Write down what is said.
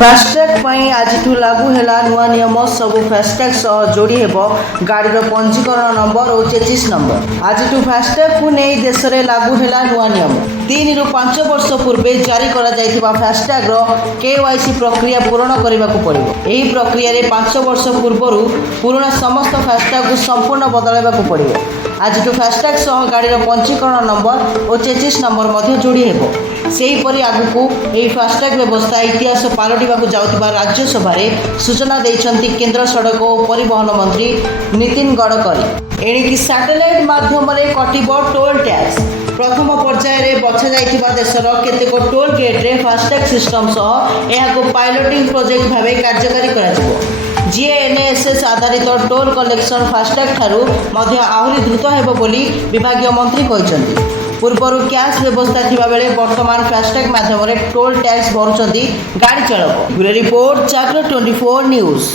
FASTag आज लागू है नुआ नियम सब फास्टैग सह जोड़ी हेबो गाड़ी पंजीकरण नंबर और चेचिस नंबर। आज फास्टैग को नहीं देश में लागू है नुआ नियम 3 ରୁ 5 वर्ष पूर्व जारी करा जायथिबा फास्टैग रो केवाईसी प्रक्रिया पूर्ण करने को पड़िबो। एही प्रक्रिया रे 5 वर्ष पूर्व पुराना समस्त फास्टैग को संपूर्ण बदलाइबा को पड़िबो। आज फास्टैग सह गाड़ी पंजीकरण नंबर और चेचिस नंबर मध्य जोड़ी हेबो। सेहीपरि आगुकू एही फास्टैग व्यवस्था इतिहास पालटिबाकू जाउथिबा राज्यसभा सूचना देइछन्ति केंद्र सड़क और परिवहन मंत्री नितिन गडकरी। एणिकी सैटेलाइट माध्यम कटिबो टोल टैक्स। प्रथम पर्याय बछा जाइथिबा देशर केतेक टोल गेट रे फास्टैग सिस्टम सह एहाको पायलटिंग प्रोजेक्ट भावे कार्यकारी कराजिबो। जीएनएसएस आधारित टोल कलेक्शन फास्टैग ठारू मध्य आहुरी द्रुत हेबो बोली विभागीय मंत्री कहिसन्ति। पूर्वर कैश व्यवस्था थिबा बेले वर्तमान फास्टैग माध्यम टोल टैक्स भरुचंती गाड़ी चालक। ब्यूरो रिपोर्ट जागरण 24 न्यूज।